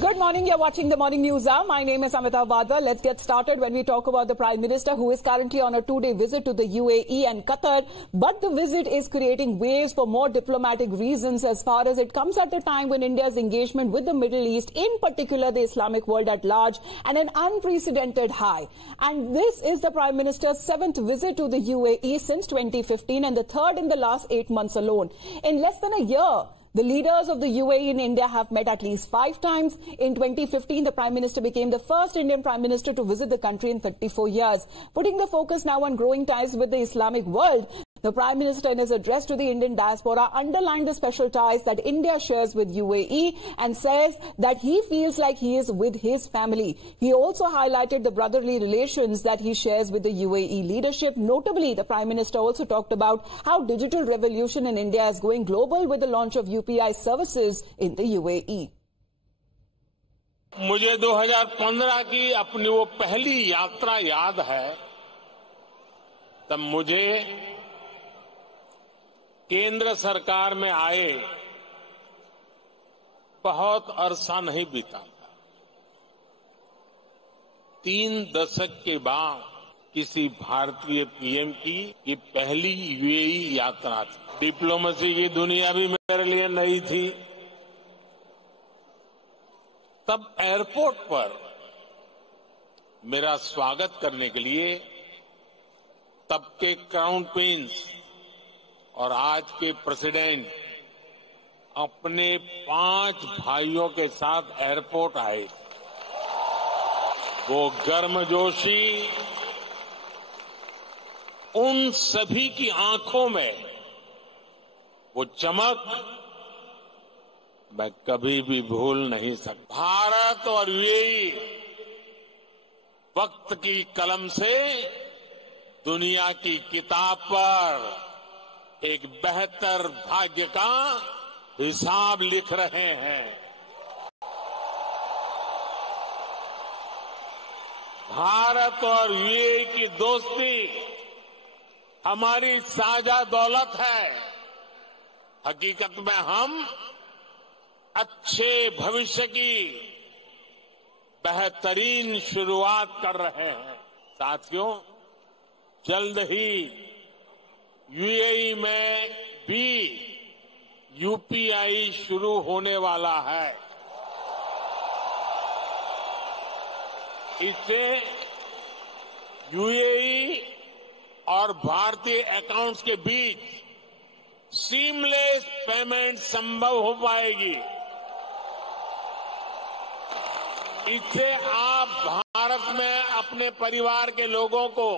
Good morning. You're watching the Morning News Hour. My name is Amita Vadra. Let's get started when we talk about the Prime Minister who is currently on a two-day visit to the UAE and Qatar. But the visit is creating waves for more diplomatic reasons as far as it comes at the time when India's engagement with the Middle East, in particular the Islamic world at large, and an unprecedented high. And this is the Prime Minister's 7th visit to the UAE since 2015 and the 3rd in the last 8 months alone. In less than a year, the leaders of the UAE and India have met at least 5 times. In 2015, the Prime Minister became the first Indian Prime Minister to visit the country in 34 years. Putting the focus now on growing ties with the Islamic world, the Prime Minister in his address to the Indian diaspora underlined the special ties that India shares with UAE and says that he feels like he is with his family. He also highlighted the brotherly relations that he shares with the UAE leadership. Notably, the Prime Minister also talked about how digital revolution in India is going global with the launch of UPI services in the UAE. मुझे 2015 की अपनी वो पहली यात्रा याद है। तब मुझे केंद्र सरकार में आए बहुत अरसा नहीं बीता था। 3 दशक के बाद किसी भारतीय पीएम की ये पहली यूएई यात्रा थी। डिप्लोमेसी की दुनिया भी मेरे लिए नई थी। तब एयरपोर्ट पर मेरा स्वागत करने के लिए तब के क्राउन प्रिंस और आज के प्रेसिडेंट अपने 5 भाइयों के साथ एयरपोर्ट आए। वो गर्मजोशी उन सभी की आंखों में वो चमक मैं कभी भी भूल नहीं सकता। भारत और यूएई वक्त की कलम से दुनिया की किताब पर एक बेहतर भाग्य का हिसाब लिख रहे हैं। भारत और यूएई की दोस्ती हमारी साझा दौलत है। हकीकत में हम अच्छे भविष्य की बेहतरीन शुरुआत कर रहे हैं। साथियों, जल्द ही यूएई में भी यूपीआई शुरू होने वाला है। इससे यूएई और भारतीय अकाउंट्स के बीच सीमलेस पेमेंट संभव हो पाएगी। इससे आप भारत में अपने परिवार के लोगों को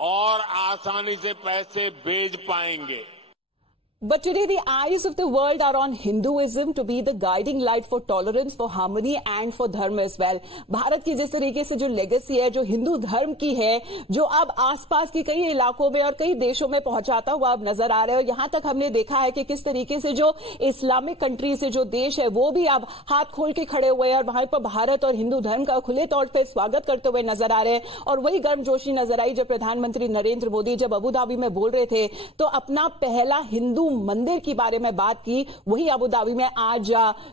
और आसानी से पैसे भेज पाएंगे। But today the eyes of the world are on Hinduism to be the guiding light for tolerance, for harmony and for dharma as well. Bharat की जिस तरीके से जो लेगेसी है, जो हिंदू धर्म की है, जो अब आसपास की कई इलाकों में और कई देशों में पहुंचाता हुआ अब नजर आ रहा है। और यहां तक हमने देखा है कि किस तरीके से जो इस्लामिक कंट्री से जो देश है वो भी अब हाथ खोल के खड़े हुए हैं और वहां पर भारत और हिंदू धर्म का खुले तौर पर स्वागत करते हुए नजर आ रहे हैं। और वही गर्मजोशी नजर आई जब प्रधानमंत्री नरेंद्र मोदी जब अबू धाबी में बोल रहे थे तो अपना पहला हिंदू मंदिर के बारे में बात की। वही अबू धाबी में आज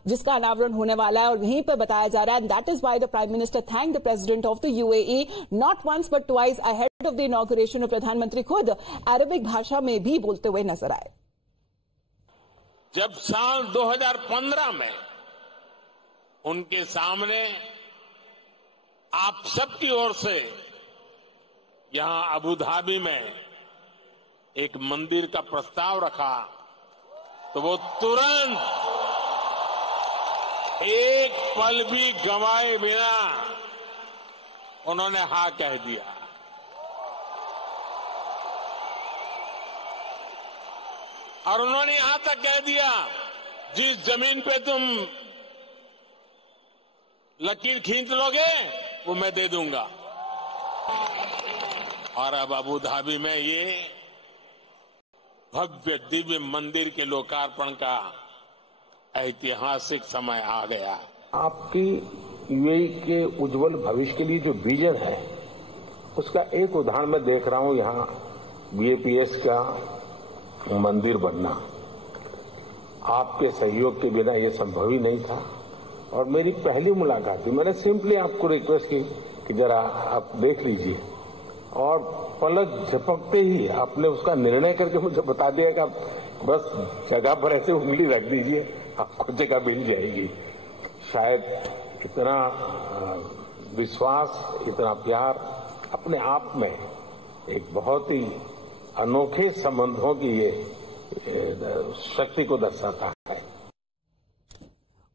जिसका अनावरण होने वाला है और वहीं पर बताया जा रहा है, that is why the prime minister thank the president of the UAE not once but twice ahead of the inauguration. प्रधानमंत्री खुद अरबिक भाषा में भी बोलते हुए नजर आए। जब साल 2015 में उनके सामने आप सबकी ओर से यहां अबू धाबी में एक मंदिर का प्रस्ताव रखा तो वो तुरंत एक पल भी गंवाए बिना उन्होंने हाँ कह दिया। और उन्होंने यहां तक कह दिया, जिस जमीन पे तुम लकीर खींच लोगे वो मैं दे दूंगा। और अब अबू धाबी में ये भव्य दिव्य मंदिर के लोकार्पण का ऐतिहासिक समय आ गया। आपकी यूएई के उज्जवल भविष्य के लिए जो विजन है उसका एक उदाहरण मैं देख रहा हूं। यहां बीएपीएस का मंदिर बनना आपके सहयोग के बिना ये संभव ही नहीं था। और मेरी पहली मुलाकात थी। मैंने सिंपली आपको रिक्वेस्ट की कि जरा आप देख लीजिए, और पलक झपकते ही आपने उसका निर्णय करके मुझे बता दिया कि आप बस जगह पर ऐसे उंगली रख दीजिए, आपको जगह मिल जाएगी। शायद इतना विश्वास, इतना प्यार अपने आप में एक बहुत ही अनोखे संबंधों की ये शक्ति को दर्शाता है।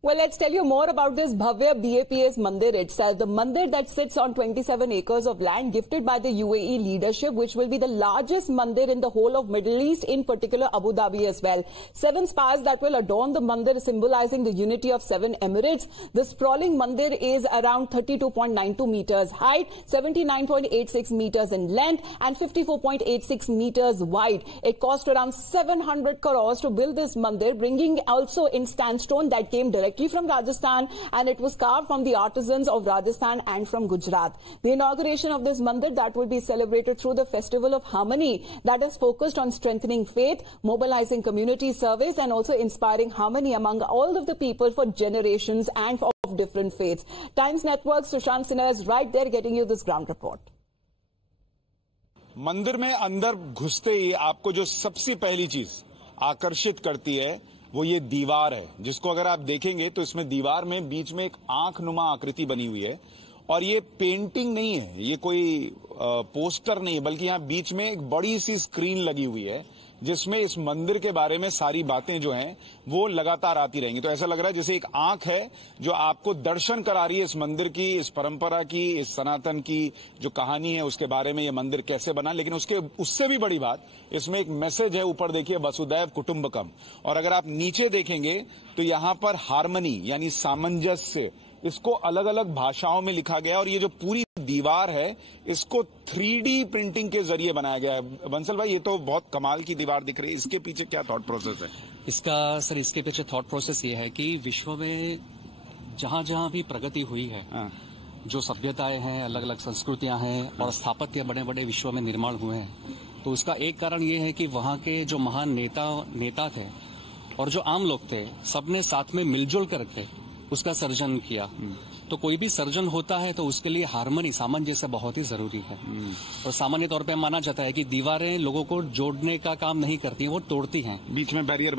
Well, let's tell you more about this Bhavya BAPS Mandir itself. The mandir that sits on 27 acres of land gifted by the UAE leadership, which will be the largest mandir in the whole of Middle East, in particular Abu Dhabi as well. 7 spires that will adorn the mandir, symbolizing the unity of 7 emirates. The sprawling mandir is around 32.92 meters height, 79.86 meters in length, and 54.86 meters wide. It cost around 700 crores to build this mandir, bringing also in sandstone that came directly from Rajasthan, and it was carved from the artisans of Rajasthan and from Gujarat. The inauguration of this mandir that will be celebrated through the Festival of Harmony, that is focused on strengthening faith, mobilizing community service, and also inspiring harmony among all of the people for generations and of different faiths. Times Network's Sushant Sinha is right there getting you this ground report. मंदिर में अंदर घुसते ही आपको जो सबसे पहली चीज आकर्षित करती है वो ये दीवार है, जिसको अगर आप देखेंगे तो इसमें दीवार में बीच में एक आंख नुमा आकृति बनी हुई है। और ये पेंटिंग नहीं है, ये कोई पोस्टर नहीं है, बल्कि यहाँ बीच में एक बड़ी सी स्क्रीन लगी हुई है, जिसमें इस मंदिर के बारे में सारी बातें जो हैं वो लगातार आती रहेंगी। तो ऐसा लग रहा है जैसे एक आंख है जो आपको दर्शन करा रही है इस मंदिर की, इस परंपरा की, इस सनातन की जो कहानी है उसके बारे में, ये मंदिर कैसे बना। लेकिन उससे भी बड़ी बात, इसमें एक मैसेज है। ऊपर देखिए वसुदैव कुटुंबकम, और अगर आप नीचे देखेंगे तो यहाँ पर हार्मनी यानी सामंजस्य, इसको अलग अलग भाषाओं में लिखा गया। और ये जो पूरी दीवार है इसको 3D प्रिंटिंग के जरिए बनाया गया है। बंसल भाई, ये तो बहुत कमाल की दीवार दिख रही है, इसके पीछे क्या थॉट प्रोसेस है? इसके पीछे थॉट प्रोसेस ये है कि विश्व में जहां जहां भी प्रगति हुई है, जो सभ्यताएं हैं, अलग अलग संस्कृतियां हैं और स्थापत्य बड़े बड़े विश्व में निर्माण हुए हैं, तो उसका एक कारण ये है कि वहां के जो महान नेता थे और जो आम लोग थे, सबने साथ में मिलजुल करके उसका सर्जन किया। तो कोई भी सर्जन होता है तो उसके लिए हार्मनी, सामंजस्य बहुत ही जरूरी है। और सामान्य तौर पे माना जाता है कि दीवारें लोगों को जोड़ने का काम नहीं करती, वो तोड़ती हैं, बीच में बैरियर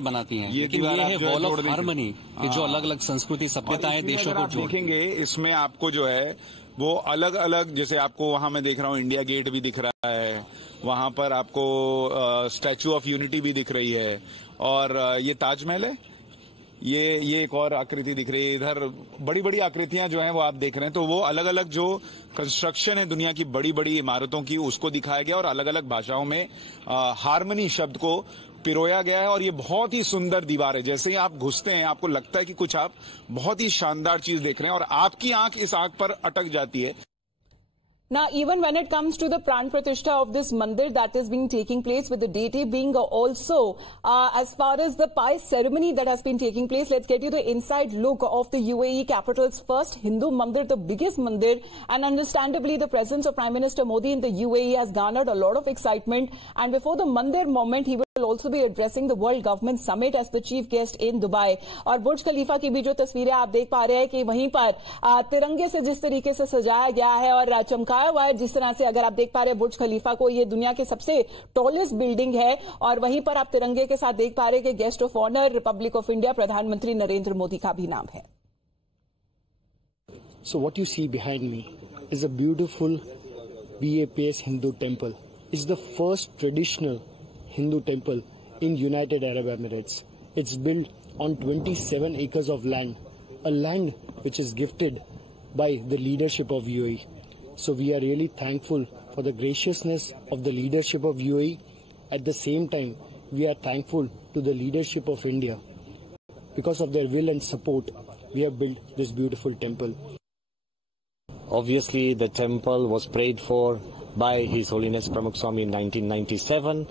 बनाती हैं। लेकिन ये है वॉल ऑफ हार्मनी कि जो अलग अलग संस्कृति, सभ्यताएं, देशों को जोड़ेंगे। इसमें आपको जो है वो अलग अलग, जैसे आपको वहां मैं देख रहा हूँ इंडिया गेट भी दिख रहा है, वहां पर आपको स्टैच्यू ऑफ यूनिटी भी दिख रही है, और ये ताजमहल है, ये एक और आकृति दिख रही है। इधर बड़ी बड़ी आकृतियां जो हैं वो आप देख रहे हैं। तो वो अलग अलग जो कंस्ट्रक्शन है दुनिया की बड़ी बड़ी इमारतों की, उसको दिखाया गया और अलग अलग भाषाओं में हार्मनी शब्द को पिरोया गया है। और ये बहुत ही सुंदर दीवार है। जैसे ही आप घुसते हैं आपको लगता है कि कुछ आप बहुत ही शानदार चीज देख रहे हैं और आपकी आंख इस आंख पर अटक जाती है। Now, even when it comes to the Pran Pratishtha of this mandir that is being taking place, with the deity being also, as far as the pious ceremony that has been taking place, let's get you the inside look of the UAE capital's first Hindu mandir, the biggest mandir, and understandably the presence of Prime Minister Modi in the UAE has garnered a lot of excitement. And before the mandir moment, he will also be addressing the World Government Summit as the chief guest in Dubai. और बुर्ज खलीफा की भी जो तस्वीरें आप देख पा रहे हैं कि वहीं पर तिरंगे से जिस तरीके से सजाया गया है और चमकाया हुआ है, जिस तरह से अगर आप देख पा रहे हैं बुर्ज खलीफा को, ये दुनिया के सबसे टॉलेस्ट बिल्डिंग है। और वहीं पर आप तिरंगे के साथ देख पा रहे हैं कि guest of honour Republic of India प्रधानमंत्री नरेंद्र मोदी का भी नाम है। So what you see behind me is a beautiful BAPS Hindu temple. It's the first traditional Hindu temple in United Arab Emirates. It's built on 27 acres of land, a land which is gifted by the leadership of UAE. So we are really thankful for the graciousness of the leadership of UAE. At the same time, we are thankful to the leadership of India. Because of their will and support, we have built this beautiful temple. Obviously, the temple was prayed for by His Holiness Pramukh Swami in 1997.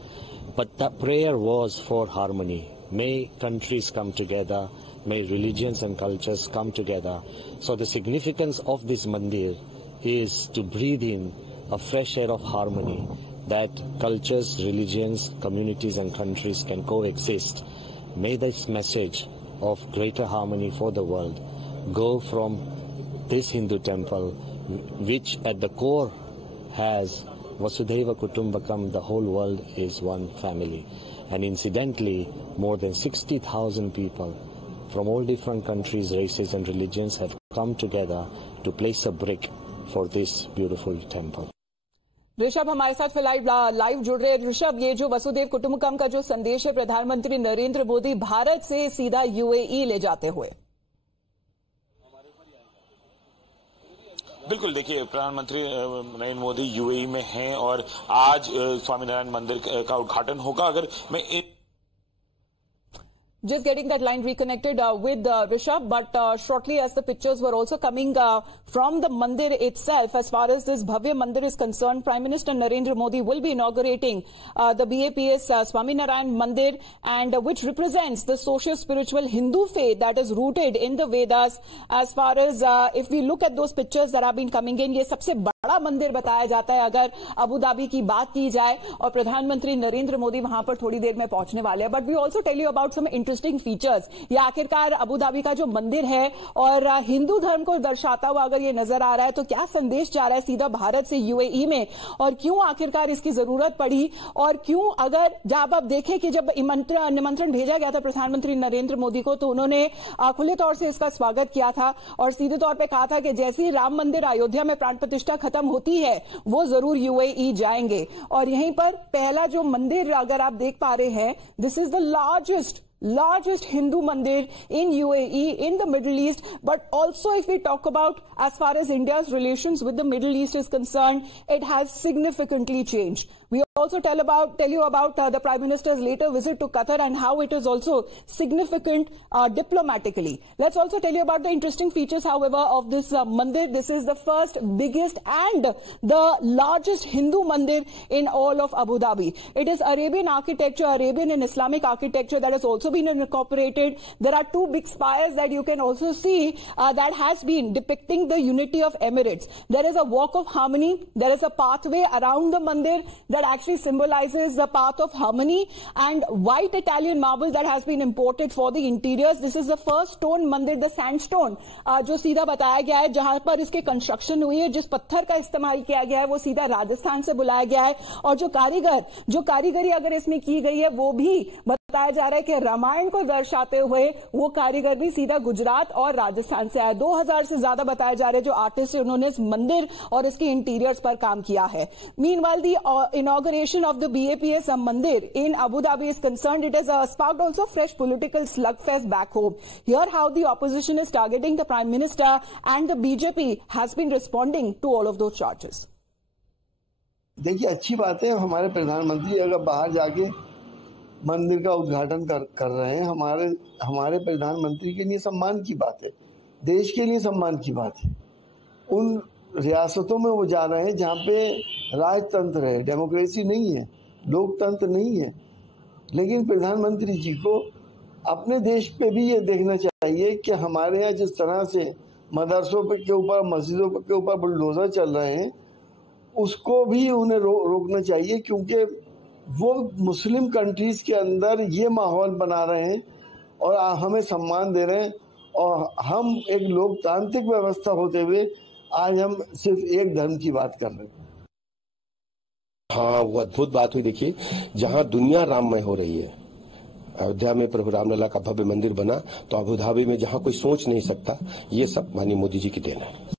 But that prayer was for harmony. May countries come together, may religions and cultures come together. So the significance of this mandir is to breathe in a fresh air of harmony, that cultures, religions, communities and countries can coexist. May this message of greater harmony for the world go from this Hindu temple, which at the core has Vasudhaiva Kutumbakam, the whole world is one family. And incidentally, more than 60,000 people from all different countries, races and religions have come together to place a brick for this beautiful temple. Rishabh हमारे साथ फिलहाल live जुड़ रहे हैं। ऋषभ, ये जो वसुधैव कुटुंबकम का जो संदेश है प्रधानमंत्री नरेंद्र मोदी भारत से सीधा यूएई ले जाते हुए, बिल्कुल, देखिए प्रधानमंत्री नरेंद्र मोदी यूएई में हैं और आज स्वामीनारायण मंदिर का उद्घाटन होगा। अगर मैं Just getting that line reconnected with Rishabh, but shortly as the pictures were also coming from the mandir itself, as far as this Bhavya Mandir is concerned, Prime Minister Narendra Modi will be inaugurating the BAPS Swaminarayan Mandir, and which represents the socio-spiritual Hindu faith that is rooted in the Vedas. As far as if we look at those pictures that have been coming in, ये सबसे बड़ा मंदिर बताया जाता है अगर Abu Dhabi की बात की जाए, और प्रधानमंत्री नरेंद्र मोदी वहां पर थोड़ी देर में पहुंचने वाले हैं। But we also tell you about some interesting features. ये आखिरकार अबू धाबी का जो मंदिर है और हिंदू धर्म को दर्शाता हुआ अगर ये नजर आ रहा है, तो क्या संदेश जा रहा है सीधा भारत से यूएई में, और क्यों आखिरकार इसकी जरूरत पड़ी, और क्यों अगर जब आप देखें कि जब निमंत्रण भेजा गया था प्रधानमंत्री नरेंद्र मोदी को, तो उन्होंने खुले तौर से इसका स्वागत किया था और सीधे तौर पर कहा था कि जैसे ही राम मंदिर अयोध्या में प्राण प्रतिष्ठा खत्म होती है वो जरूर यूएई जाएंगे। और यहीं पर पहला जो मंदिर अगर आप देख पा रहे हैं, this is the largest Hindu mandir in UAE, in the Middle East. But also if we talk about as far as India's relations with the Middle East is concerned, it has significantly changed. We also tell you about the Prime Minister's later visit to Qatar and how it is also significant diplomatically. Let's also tell you about the interesting features, however, of this mandir. This is the first, biggest and the largest Hindu mandir in all of Abu Dhabi. It is Arabian architecture, Arabian and Islamic architecture that has also been incorporated. There are two big spires that you can also see that has been depicting the unity of Emirates. There is a walk of harmony. There is a pathway around the mandir that actually symbolizes the path of harmony, and white Italian marble that has been imported for the interiors. This is the first stone mandir, the sandstone, जो सीधा बताया गया है जहां पर इसके construction हुई है। जिस पत्थर का इस्तेमाल किया गया है वो सीधा राजस्थान से बुलाया गया है, और जो कारीगरी अगर इसमें की गई है वो भी बताया जा रहा है कि रामायण को दर्शाते हुए वो कारीगर भी सीधा गुजरात और राजस्थान से आए। 2000 से ज्यादा बताया जा रहा है जो आर्टिस्ट है, उन्होंने इस मंदिर और इसके इंटीरियर्स पर काम किया है। Meanwhile, the inauguration of the BAPS Mandir in Abu Dhabi is concerned, it has sparked also fresh political slugfest back home. Here how the opposition is targeting the Prime Minister and the BJP has been responding to all of those charges. देखिए, अच्छी बात है, हमारे प्रधानमंत्री अगर बाहर जाके मंदिर का उद्घाटन कर रहे हैं, हमारे प्रधानमंत्री के लिए सम्मान की बात है, देश के लिए सम्मान की बात है। उन रियासतों में वो जा रहे हैं जहाँ पे राजतंत्र है, डेमोक्रेसी नहीं है, लोकतंत्र नहीं है। लेकिन प्रधानमंत्री जी को अपने देश पे भी ये देखना चाहिए कि हमारे यहाँ जिस तरह से मदरसों के ऊपर, मस्जिदों के ऊपर बुलडोजर चल रहे हैं, उसको भी उन्हें रोकना चाहिए, क्योंकि वो मुस्लिम कंट्रीज के अंदर ये माहौल बना रहे हैं और हमें सम्मान दे रहे हैं, और हम एक लोकतांत्रिक व्यवस्था होते हुए आज हम सिर्फ एक धर्म की बात कर रहे हैं। हाँ, वो अद्भुत बात हुई। देखिए, जहाँ दुनिया राममय हो रही है, अयोध्या में प्रभु रामलला का भव्य मंदिर बना, तो अबू धाबी में जहाँ कोई सोच नहीं सकता, ये सब माननीय मोदी जी की देन है।